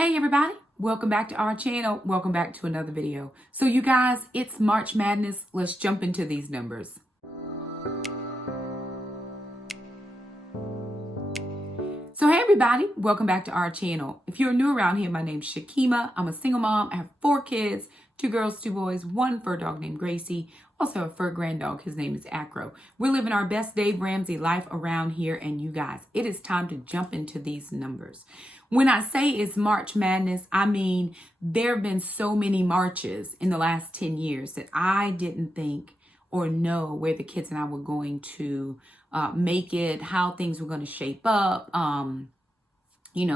Hey everybody, welcome back to our channel. Welcome back to another video. So you guys, it's March Madness. Let's jump into these numbers. So hey everybody, welcome back to our channel. If you're new around here, my name's Shakema. I'm a single mom. I have 4 kids, 2 girls, 2 boys, 1 fur dog named Gracie, also a fur grand dog. His name is Acro. We're living our best Dave Ramsey life around here, and you guys, it is time to jump into these numbers. When I say it's March Madness, I mean there have been so many marches in the last 10 years that I didn't think or know where the kids and I were going to make it, how things were going to shape up, how we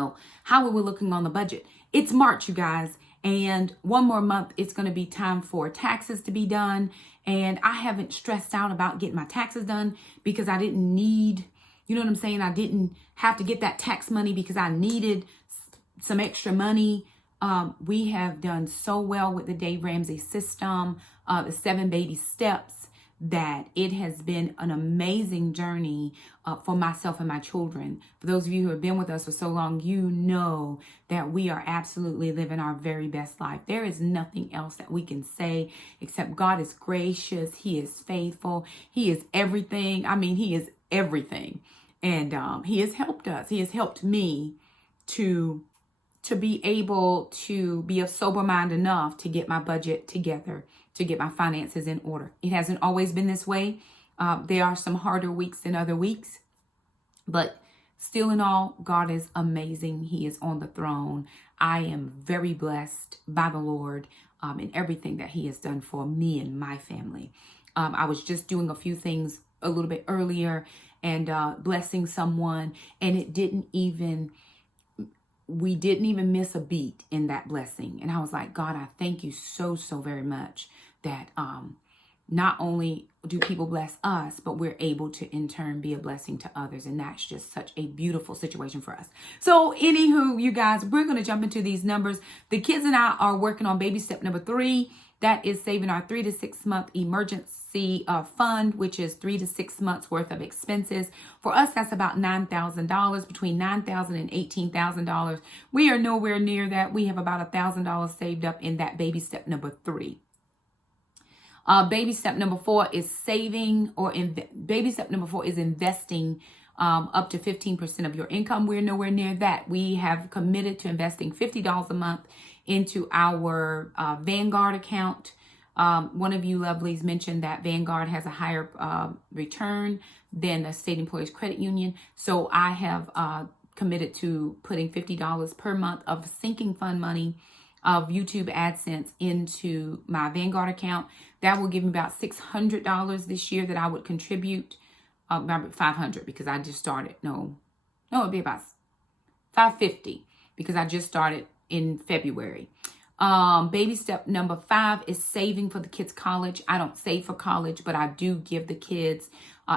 were looking on the budget. It's March, you guys, and one more month, it's going to be time for taxes to be done. And I haven't stressed out about getting my taxes done because I didn't need, you know what I'm saying? I didn't have to get that tax money because I needed some extra money. We have done so well with the Dave Ramsey system, the 7 baby steps, that it has been an amazing journey for myself and my children. For those of you who have been with us for so long, you know that we are absolutely living our very best life. There is nothing else that we can say except God is gracious. He is faithful. He is everything. I mean, He is everything. And He has helped us. He has helped me to be able to be of sober mind enough to get my budget together, to get my finances in order. It hasn't always been this way. There are some harder weeks than other weeks, but still in all, God is amazing. He is on the throne. I am very blessed by the Lord in everything that He has done for me and my family. I was just doing a few things a little bit earlier and blessing someone, and we didn't even miss a beat in that blessing. And I was like, God, I thank you so very much that not only do people bless us, but we're able to in turn be a blessing to others. And that's just such a beautiful situation for us. So anywho, you guys, we're going to jump into these numbers. The kids and I are working on baby step number 3. That is saving our 3 to 6 month emergency fund, which is 3 to 6 months worth of expenses. For us, that's about $9,000, between $9,000 and $18,000. We are nowhere near that. We have about $1,000 saved up in that baby step number 3. Baby step number 4 is saving, baby step number 4 is investing up to 15% of your income. We're nowhere near that. We have committed to investing $50 a month into our Vanguard account. One of you lovelies mentioned that Vanguard has a higher return than the State Employees Credit Union. So I have committed to putting $50 per month of sinking fund money of YouTube AdSense into my Vanguard account. That will give me about $600 this year that I would contribute. About $500 because I just started. No, it'd be about $550 because I just started in February. Baby step number 5 is saving for the kids' college. I don't save for college, but I do give the kids,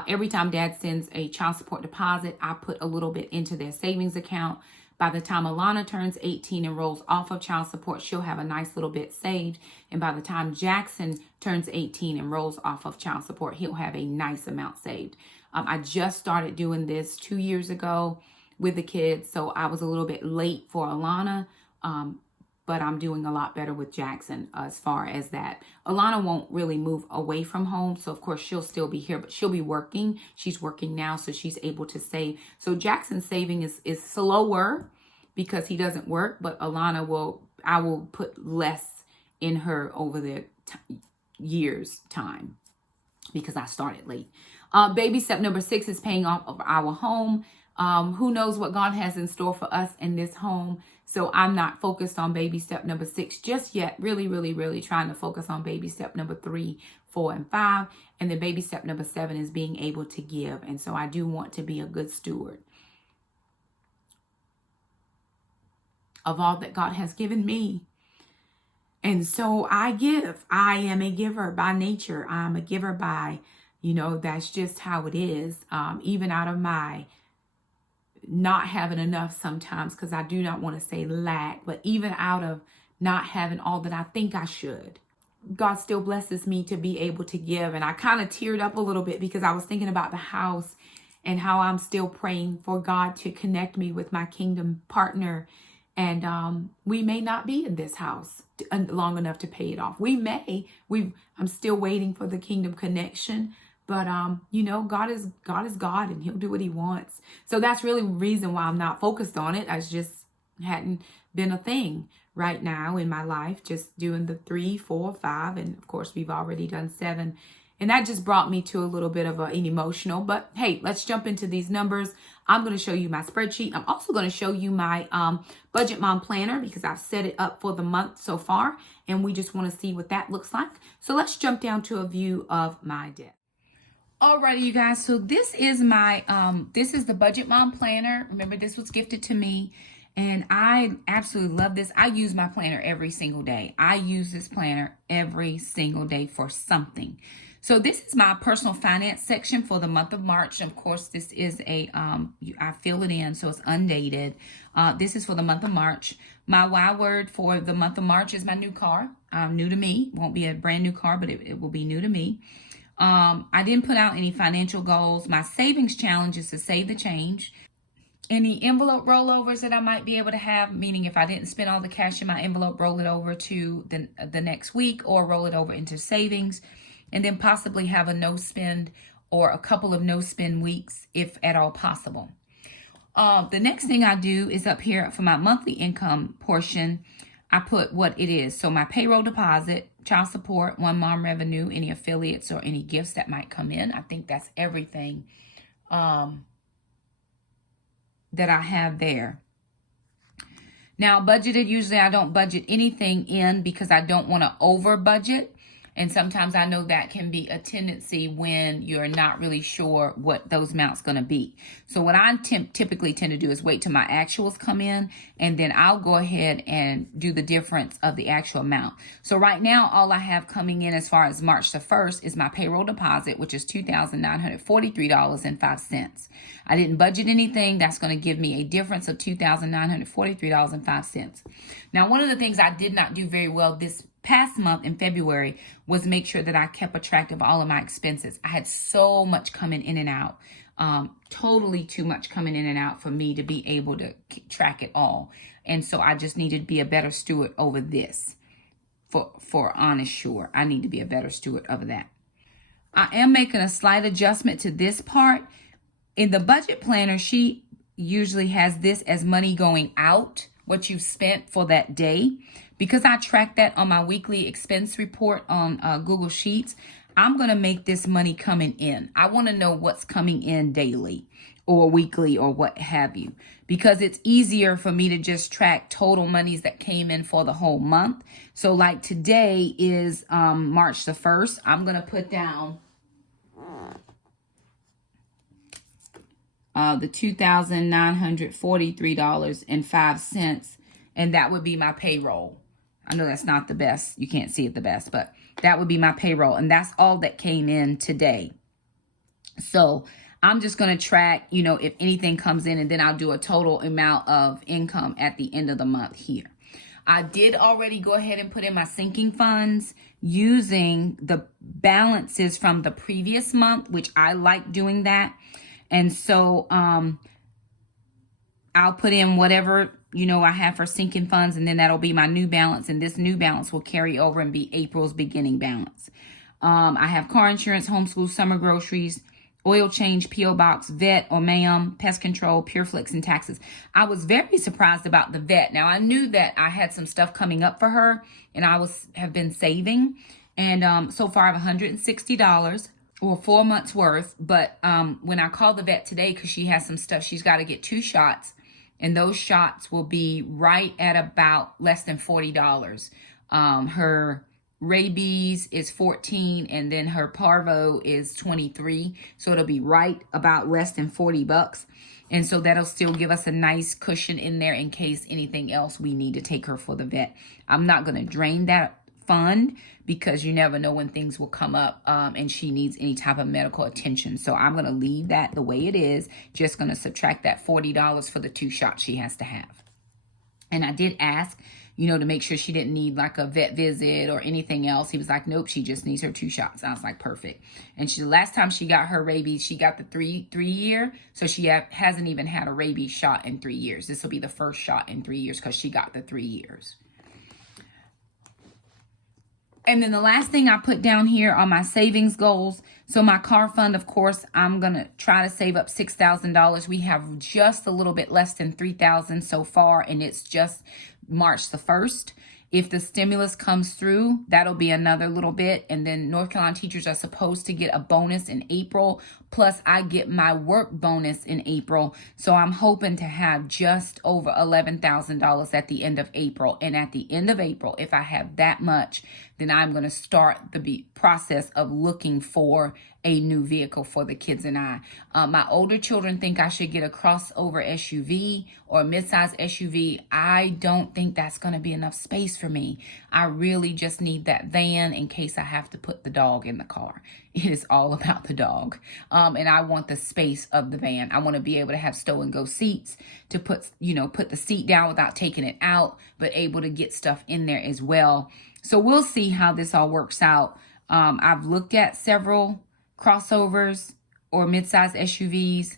every time Dad sends a child support deposit, I put a little bit into their savings account. By the time Alana turns 18 and rolls off of child support, she'll have a nice little bit saved. And by the time Jackson turns 18 and rolls off of child support, he'll have a nice amount saved. I just started doing this 2 years ago with the kids, so I was a little bit late for Alana, but I'm doing a lot better with Jackson as far as that. Alana won't really move away from home, so of course she'll still be here, but she'll be working. She's working now, so she's able to save. So Jackson's saving is slower because he doesn't work, but Alana I will put less in her over the year's time because I started late. Baby step number 6 is paying off of our home. Who knows what God has in store for us in this home. So I'm not focused on baby step number 6 just yet. Really trying to focus on baby step number 3, 4, and 5. And then baby step number 7 is being able to give. And so I do want to be a good steward of all that God has given me. And so I give. I am a giver by nature. I'm a giver by, that's just how it is. Even out of my not having enough sometimes, because I do not want to say lack, but even out of not having all that I think I should, God still blesses me to be able to give. And I kind of teared up a little bit because I was thinking about the house and how I'm still praying for God to connect me with my kingdom partner And we may not be in this house long enough to pay it off. I'm still waiting for the kingdom connection. But, God is God, and he'll do what he wants. So that's really the reason why I'm not focused on it. I just hadn't been a thing right now in my life, just doing the 3, 4, 5. And of course, we've already done 7. And that just brought me to a little bit of an emotional. But hey, let's jump into these numbers. I'm going to show you my spreadsheet. I'm also going to show you my Budget Mom Planner, because I've set it up for the month so far. And we just want to see what that looks like. So let's jump down to a view of my debt. Alrighty, you guys. So this is my, this is the Budget Mom Planner. Remember, this was gifted to me, and I absolutely love this. I use my planner every single day. I use this planner every single day for something. So this is my personal finance section for the month of March. Of course, this is a, I fill it in, so it's undated. This is for the month of March. My Y word for the month of March is my new car. New to me. Won't be a brand new car, but it will be new to me. I didn't put out any financial goals. My savings challenge is to save the change. Any envelope rollovers that I might be able to have, meaning if I didn't spend all the cash in my envelope, roll it over to the next week, or roll it over into savings, and then possibly have a no spend or a couple of no spend weeks if at all possible. The next thing I do is up here for my monthly income portion, I put what it is. So my payroll deposit, child support, one mom revenue, any affiliates or any gifts that might come in. I think that's everything that I have there. Now, budgeted, usually I don't budget anything in because I don't want to over budget. And sometimes I know that can be a tendency when you're not really sure what those amounts going to be. So what I typically tend to do is wait till my actuals come in, and then I'll go ahead and do the difference of the actual amount. So right now, all I have coming in as far as March the 1st is my payroll deposit, which is $2,943.05. I didn't budget anything. That's going to give me a difference of $2,943.05. Now, one of the things I did not do very well this past month in February was make sure that I kept a track of all of my expenses. I had so much coming in and out, totally too much coming in and out for me to be able to track it all. And so I just needed to be a better steward over this. For honest sure, I need to be a better steward over that. I am making a slight adjustment to this part. In the budget planner, she usually has this as money going out, what you spent for that day. Because I track that on my weekly expense report on Google Sheets, I'm going to make this money coming in. I want to know what's coming in daily or weekly or what have you, because it's easier for me to just track total monies that came in for the whole month. So like today is March the 1st. I'm going to put down the $2,943.05, and that would be my payroll. I know that's not the best. You can't see it the best, but that would be my payroll. And that's all that came in today. So I'm just going to track, if anything comes in, and then I'll do a total amount of income at the end of the month here. I did already go ahead and put in my sinking funds using the balances from the previous month, which I like doing that. And so I'll put in whatever I have for sinking funds, and then that'll be my new balance, and this new balance will carry over and be April's beginning balance. I have car insurance, homeschool, summer groceries, oil change, P.O. box, vet or ma'am, pest control, PureFlix, and taxes. I was very surprised about the vet. Now, I knew that I had some stuff coming up for her, and I have been saving, and so far I have $160 or 4 months worth. But when I called the vet today, because she has some stuff, she's got to get 2 shots. And those shots will be right at about less than $40. Her rabies is $14, and then her parvo is $23. So it'll be right about less than $40. And so that'll still give us a nice cushion in there in case anything else we need to take her for the vet. I'm not going to drain that fund because you never know when things will come up and she needs any type of medical attention. So I'm going to leave that the way it is. Just going to subtract that $40 for the 2 shots she has to have. And I did ask, to make sure she didn't need like a vet visit or anything else. He was like, nope, she just needs her 2 shots. I was like, perfect. And the last time she got her rabies, she got the three year. So she hasn't even had a rabies shot in 3 years. This will be the first shot in 3 years because she got the 3 years. And then the last thing I put down here are my savings goals. So my car fund, of course, I'm going to try to save up $6,000. We have just a little bit less than $3,000 so far, and it's just March the 1st. If the stimulus comes through, that'll be another little bit. And then North Carolina teachers are supposed to get a bonus in April. Plus, I get my work bonus in April. So I'm hoping to have just over $11,000 at the end of April. And at the end of April, if I have that much, then I'm going to start the process of looking for a new vehicle for the kids and I. My older children think I should get a crossover SUV or a midsize SUV. I don't think that's going to be enough space for me. I really just need that van in case I have to put the dog in the car. It is all about the dog. And I want the space of the van. I want to be able to have stow and go seats to put the seat down without taking it out, but able to get stuff in there as well. So we'll see how this all works out. I've looked at several crossovers or midsize SUVs.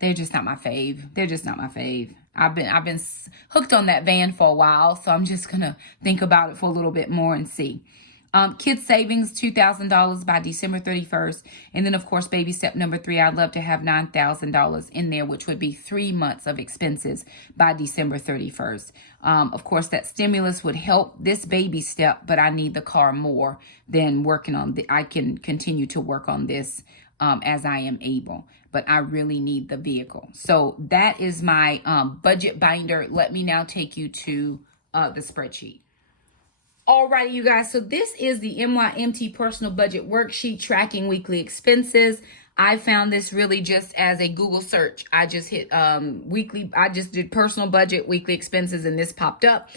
They're just not my fave. They're just not my fave. I've been hooked on that van for a while, so I'm just gonna think about it for a little bit more and see. Kids savings, $2,000 by December 31st. And then, of course, baby step number 3, I'd love to have $9,000 in there, which would be 3 months of expenses by December 31st. Of course, that stimulus would help this baby step, but I need the car more than working on I can continue to work on this as I am able, but I really need the vehicle. So that is my budget binder. Let me now take you to the spreadsheet. Alrighty, you guys, so this is the MYMT personal budget worksheet tracking weekly expenses. I found this really just as a Google search. I just hit I just did personal budget weekly expenses and this popped up.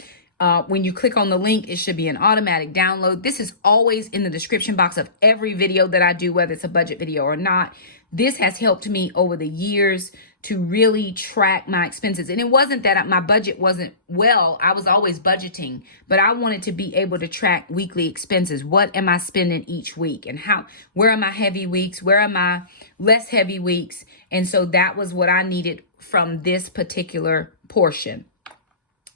When you click on the link, it should be an automatic download. This is always in the description box of every video that I do, whether it's a budget video or not. This has helped me over the years to really track my expenses. And it wasn't that my budget wasn't I was always budgeting, but I wanted to be able to track weekly expenses. What am I spending each week? And where are my heavy weeks? Where are my less heavy weeks? And so that was what I needed from this particular portion.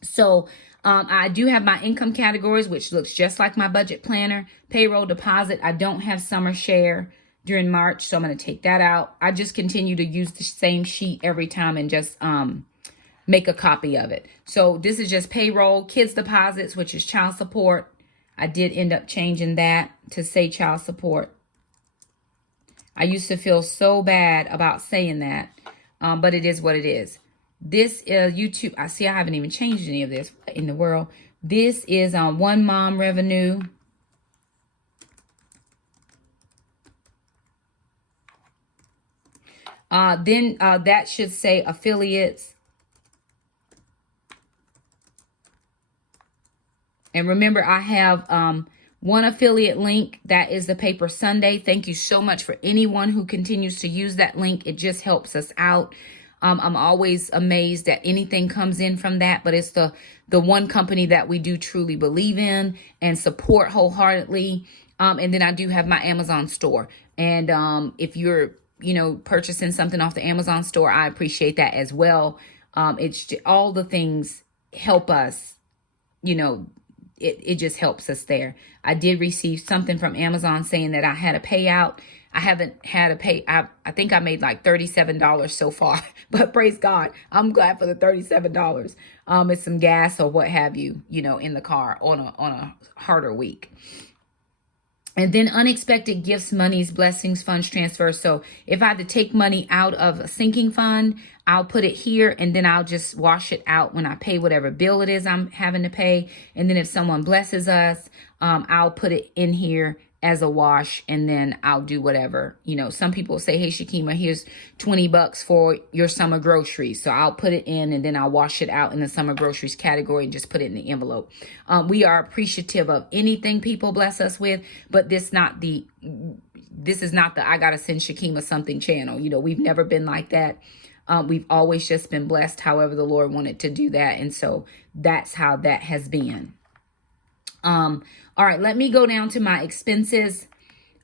So I do have my income categories, which looks just like my budget planner. Payroll, deposit. I don't have summer share during March, so I'm going to take that out. I just continue to use the same sheet every time and just make a copy of it. So this is just payroll, kids deposits, which is child support. I did end up changing that to say child support. I used to feel so bad about saying that, but it is what it is. This is YouTube. I haven't even changed any of this. What in the world? This is one mom revenue. Then that should say affiliates. And remember, I have one affiliate link. That is the Paper Sunday. Thank you so much for anyone who continues to use that link. It just helps us out. I'm always amazed that anything comes in from that, but it's the one company that we do truly believe in and support wholeheartedly. And then I do have my Amazon store. And if you're purchasing something off the Amazon store, I appreciate that as well. It's all the things help us, it just helps us there. I did receive something from Amazon saying that I had a payout. I haven't had a pay. I think I made like $37 so far, but praise God, I'm glad for the $37. It's some gas or what have you, in the car on a harder week. And then unexpected gifts, monies, blessings, funds, transfers. So if I have to take money out of a sinking fund, I'll put it here and then I'll just wash it out when I pay whatever bill it is I'm having to pay. And then if someone blesses us, I'll put it in here as a wash and then I'll do whatever. Some people say, hey, Shakema, here's $20 for your summer groceries. So I'll put it in and then I'll wash it out in the summer groceries category and just put it in the envelope. We are appreciative of anything people bless us with, but this is not the I gotta send Shakema something channel. We've never been like that. We've always just been blessed however the Lord wanted to do that. And so that's how that has been. All right, let me go down to my expenses.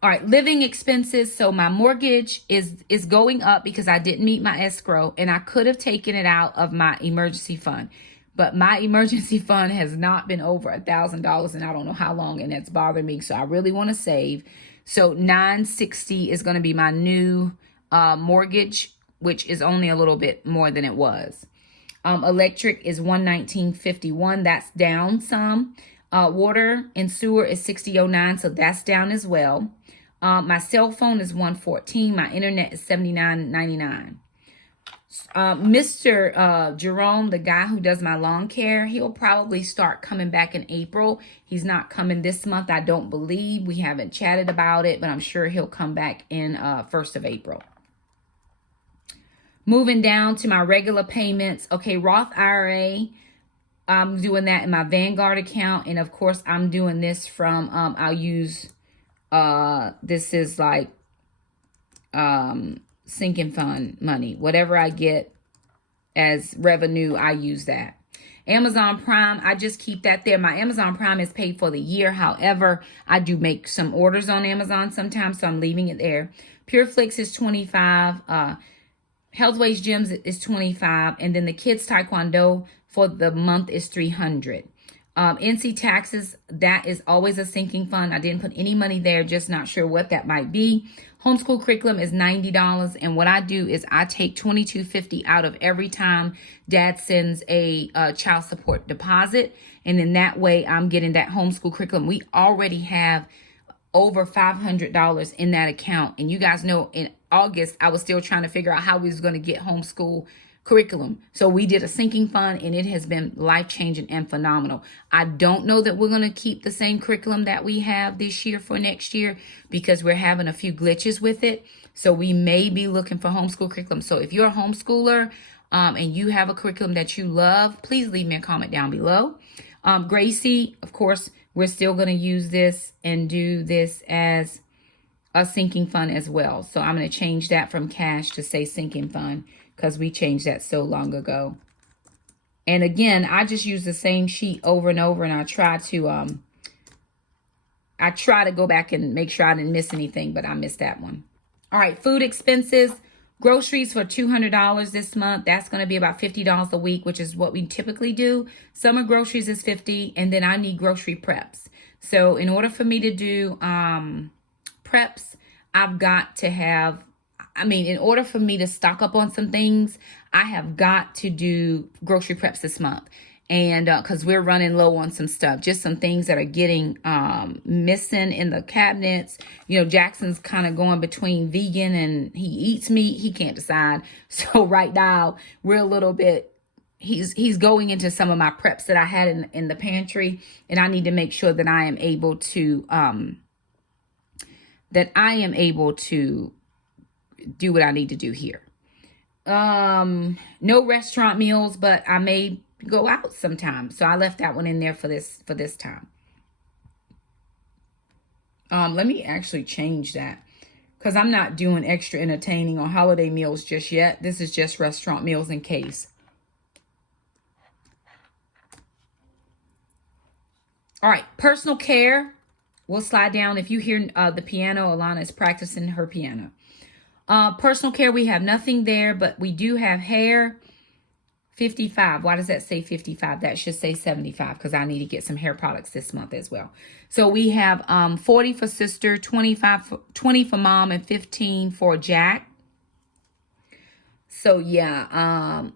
All right, living expenses. So my mortgage is going up because I didn't meet my escrow, and I could have taken it out of my emergency fund. But my emergency fund has not been over $1,000 and I don't know how long, and that's bothering me. So I really want to save. So $960 is going to be my new mortgage, which is only a little bit more than it was. Electric is $119.51. That's down some. Water and sewer is $60.09, so that's down as well. My cell phone is $114. My internet is $79.99. Mr. Jerome, the guy who does my lawn care, he'll probably start coming back in April. He's not coming this month, I don't believe. We haven't chatted about it, but I'm sure he'll come back in 1st of April. Moving down to my regular payments. Okay, Roth IRA. I'm doing that in my Vanguard account. And of course, I'm doing this from, I'll use, this is like, sinking fund money. Whatever I get as revenue, I use that. Amazon Prime, I just keep that there. My Amazon Prime is paid for the year. However, I do make some orders on Amazon sometimes, so I'm leaving it there. PureFlix is $25. Healthways Gyms is $25. And then the kids Taekwondo for the month is $300. NC taxes, that is always a sinking fund. I didn't put any money there, just not sure what that might be. Homeschool curriculum is $90. And what I do is I take $22.50 out of every time dad sends a child support deposit. And then that way I'm getting that homeschool curriculum. We already have over $500 in that account. And you guys know in August, I was still trying to figure out how we was going to get homeschool curriculum. So we did a sinking fund and it has been life-changing and phenomenal. I don't know that we're going to keep the same curriculum that we have this year for next year because we're having a few glitches with it. So we may be looking for homeschool curriculum. So if you're a homeschooler and you have a curriculum that you love, please leave me a comment down below. Gracie, of course, we're still going to use this and do this as a sinking fund as well. So I'm going to change that from cash to say sinking fund, because we changed that so long ago. And again, I just use the same sheet over and over, and I try to go back and make sure I didn't miss anything, but I missed that one. All right, food expenses, groceries for $200 this month. That's going to be about $50 a week, which is what we typically do. Summer groceries is $50, and then I need grocery preps. So in order for me to do preps, I've got to have, in order for me to stock up on some things, I have got to do grocery preps this month. And because we're running low on some stuff, just some things that are getting missing in the cabinets. You know, Jackson's kind of going between vegan and he eats meat. He can't decide. So right now we're a little bit, he's going into some of my preps that I had in the pantry. And I need to make sure that I am able to, do what I need to do here. No restaurant meals, but I may go out sometime. So I left that one in there for this time. Let me actually change that because I'm not doing extra entertaining or holiday meals just yet. This is just restaurant meals in case. All right, personal care. We'll slide down. If you hear the piano, Alana is practicing her piano. Personal care, we have nothing there, but we do have hair, 55. Why does that say 55? That should say 75 because I need to get some hair products this month as well. So we have 40 for sister, 20 for mom, and 15 for Jack. So yeah,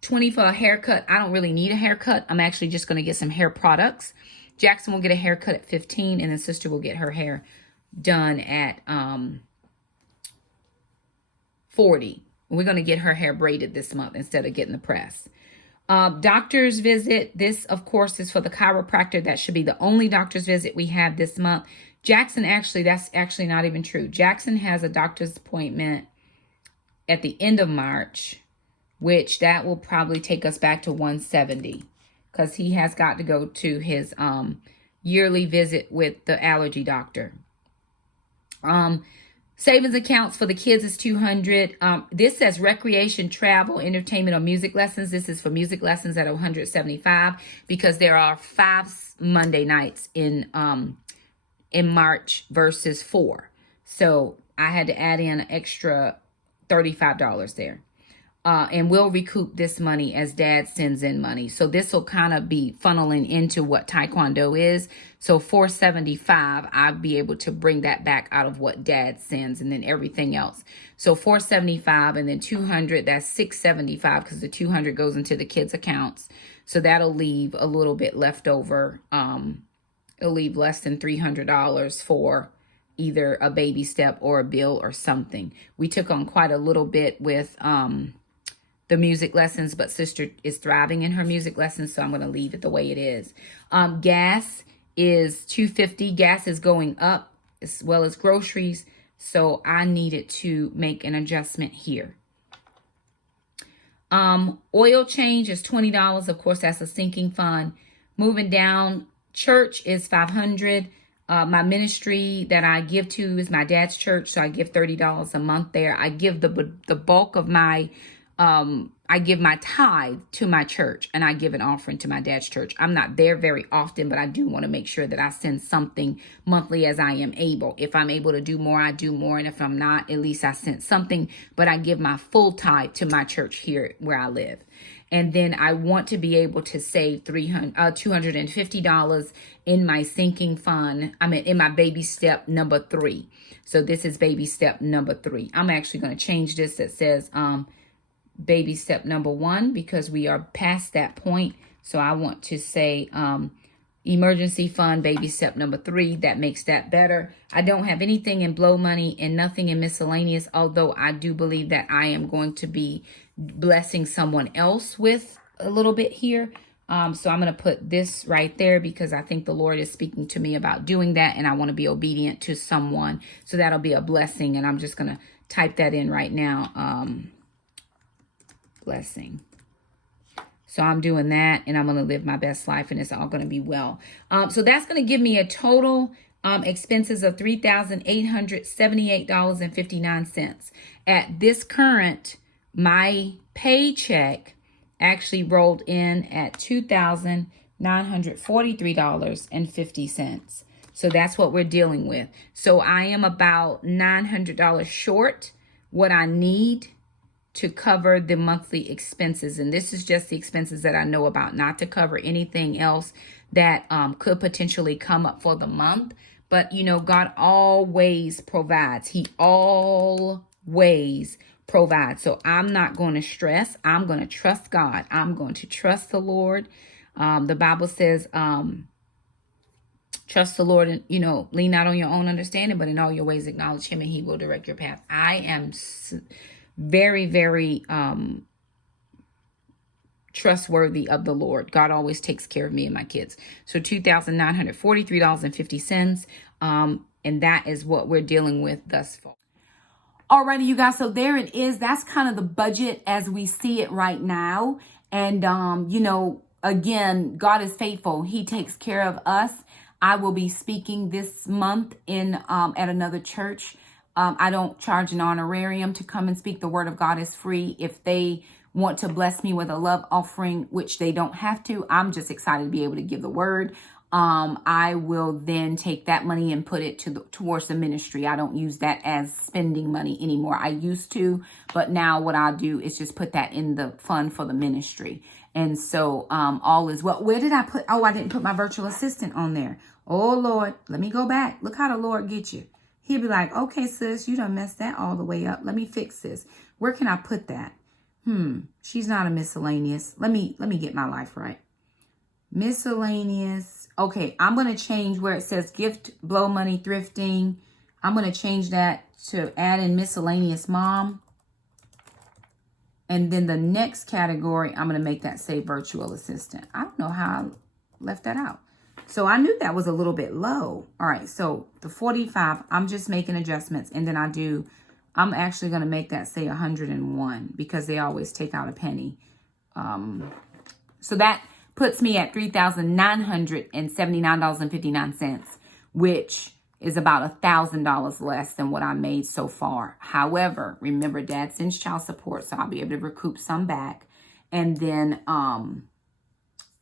20 for a haircut. I don't really need a haircut. I'm actually just going to get some hair products. Jackson will get a haircut at 15, and then sister will get her hair done at 40. We're going to get her hair braided this month instead of getting the press. Doctor's visit. This, of course, is for the chiropractor. That should be the only doctor's visit we have this month. Jackson, that's actually not even true. Jackson has a doctor's appointment at the end of March, which that will probably take us back to 170 because he has got to go to his yearly visit with the allergy doctor. Savings accounts for the kids is $200. This says recreation, travel, entertainment, or music lessons. This is for music lessons at $175 because there are 5 Monday nights in March versus 4. So I had to add in an extra $35 there. And we'll recoup this money as Dad sends in money. So this will kind of be funneling into what Taekwondo is. So $475, I'll be able to bring that back out of what Dad sends, and then everything else. So $475 and then $200, that's $675 because the $200 goes into the kids' accounts. So that'll leave a little bit left over. It'll leave less than $300 for either a baby step or a bill or something. We took on quite a little bit with the music lessons, but sister is thriving in her music lessons, so I'm going to leave it the way it is. Gas is $250. Gas is going up as well as groceries, so I needed to make an adjustment here. Oil change is $20. Of course, that's a sinking fund. Moving down, church is $500. My ministry that I give to is my dad's church, so I give $30 a month there. I give the bulk of my I give my tithe to my church, and I give an offering to my dad's church. I'm not there very often, but I do want to make sure that I send something monthly as I am able. If I'm able to do more, I do more. And if I'm not, at least I sent something, but I give my full tithe to my church here where I live. And then I want to be able to save $250 in my sinking fund. In my baby step number 3. So this is baby step number 3. I'm actually going to change this. That says, baby step number 1 because we are past that point. So I want to say emergency fund, baby step number 3. That makes that better. I don't have anything in blow money and nothing in miscellaneous, although I do believe that I am going to be blessing someone else with a little bit here. So I'm going to put this right there because I think the Lord is speaking to me about doing that, and I want to be obedient to someone. So that'll be a blessing, and I'm just going to type that in right now. Blessing. So I'm doing that, and I'm going to live my best life, and it's all going to be well. So that's going to give me a total expenses of $3,878.59. At this current, my paycheck actually rolled in at $2,943.50. So that's what we're dealing with. So I am about $900 short what I need to cover the monthly expenses. And this is just the expenses that I know about, not to cover anything else that could potentially come up for the month. But, you know, God always provides. He always provides. So I'm not going to stress. I'm going to trust God. I'm going to trust the Lord. The Bible says, trust the Lord and, lean not on your own understanding, but in all your ways acknowledge him and he will direct your path. I am very, very trustworthy of the Lord. God always takes care of me and my kids. So $2,943.50. And that is what we're dealing with thus far. Alrighty, you guys. So there it is. That's kind of the budget as we see it right now. And, again, God is faithful. He takes care of us. I will be speaking this month in at another church. I don't charge an honorarium to come and speak. The word of God is free. If they want to bless me with a love offering, which they don't have to, I'm just excited to be able to give the word. I will then take that money and put it towards the ministry. I don't use that as spending money anymore. I used to, but now what I'll do is just put that in the fund for the ministry. And so all is well. Where did I put? Oh, I didn't put my virtual assistant on there. Oh, Lord, let me go back. Look how the Lord gets you. He'll be like, okay, sis, you done messed that all the way up. Let me fix this. Where can I put that? She's not a miscellaneous. Let me get my life right. Miscellaneous. Okay, I'm going to change where it says gift, blow money, thrifting. I'm going to change that to add in miscellaneous mom. And then the next category, I'm going to make that say virtual assistant. I don't know how I left that out. So I knew that was a little bit low. All right, so the 45, I'm just making adjustments. And then I'm actually going to make that say 101 because they always take out a penny. So that puts me at $3,979.59, which is about $1,000 less than what I made so far. However, remember, Dad sends child support, so I'll be able to recoup some back. And then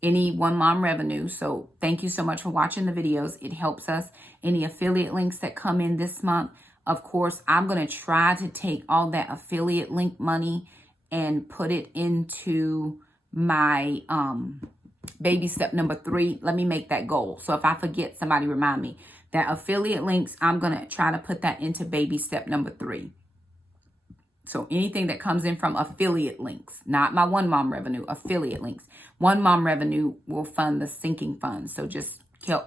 any one mom revenue. So thank you so much for watching the videos. It helps us. Any affiliate links that come in this month, of course, I'm going to try to take all that affiliate link money and put it into my baby step number 3. Let me make that goal. So if I forget, somebody remind me. That affiliate links, I'm going to try to put that into baby step number 3. So anything that comes in from affiliate links, not my one mom revenue, affiliate links. One mom revenue will fund the sinking funds. So just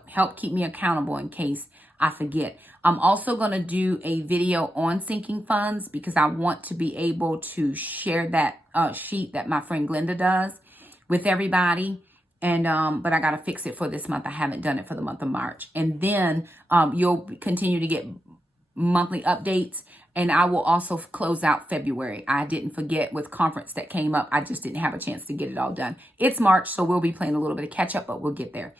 help keep me accountable in case I forget. I'm also going to do a video on sinking funds because I want to be able to share that sheet that my friend Glenda does with everybody. And but I got to fix it for this month. I haven't done it for the month of March. And then you'll continue to get monthly updates. And I will also close out February. I didn't forget with conference that came up. I just didn't have a chance to get it all done. It's March, so we'll be playing a little bit of catch up, but we'll get there.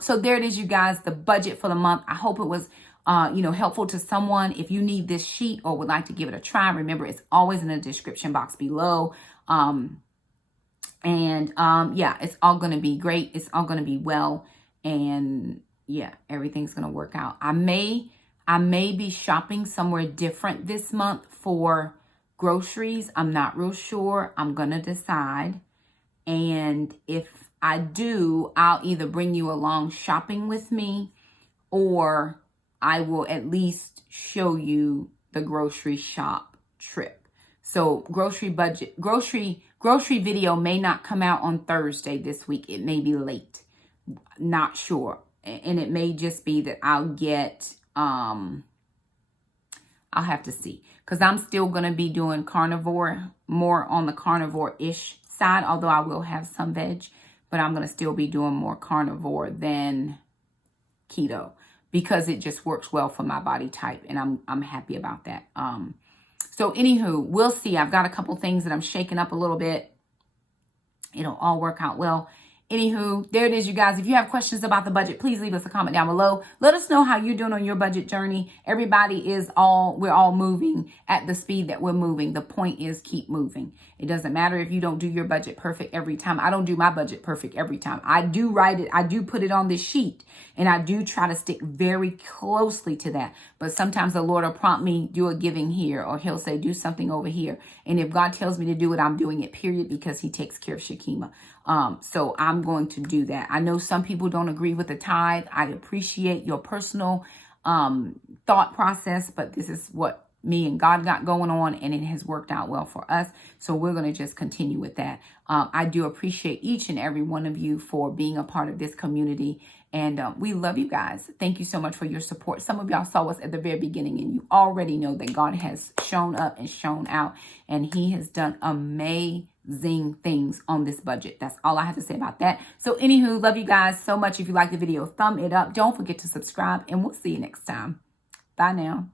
So there it is, you guys, the budget for the month. I hope it was helpful to someone. If you need this sheet or would like to give it a try, remember, it's always in the description box below. Yeah, it's all going to be great. It's all going to be well. And yeah, everything's going to work out. I may be shopping somewhere different this month for groceries. I'm not real sure. I'm going to decide. And if I do, I'll either bring you along shopping with me, or I will at least show you the grocery shop trip. So grocery video may not come out on Thursday this week. It may be late. Not sure. And it may just be that I'll get, I'll have to see. Because I'm still going to be doing carnivore, more on the carnivore-ish side. Although I will have some veg. But I'm going to still be doing more carnivore than keto. Because it just works well for my body type. And I'm happy about that. So anywho, we'll see. I've got a couple things that I'm shaking up a little bit. It'll all work out well. Anywho, there it is, you guys. If you have questions about the budget, please leave us a comment down below. Let us know how you're doing on your budget journey. We're all moving at the speed that we're moving. The point is, keep moving. It doesn't matter if you don't do your budget perfect every time. I don't do my budget perfect every time. I do write it. I do put it on this sheet, and I do try to stick very closely to that. But sometimes the Lord will prompt me, do a giving here, or he'll say, do something over here. And if God tells me to do it, I'm doing it, period, because he takes care of Shakema. So I'm going to do that. I know some people don't agree with the tithe. I appreciate your personal thought process, but this is what me and God got going on, and it has worked out well for us. So we're going to just continue with that. I do appreciate each and every one of you for being a part of this community. And we love you guys. Thank you so much for your support. Some of y'all saw us at the very beginning, and you already know that God has shown up and shown out, and he has done amazing things on this budget. That's all I have to say about that. So anywho, love you guys so much. If you like the video, thumb it up. Don't forget to subscribe, and we'll see you next time. Bye now.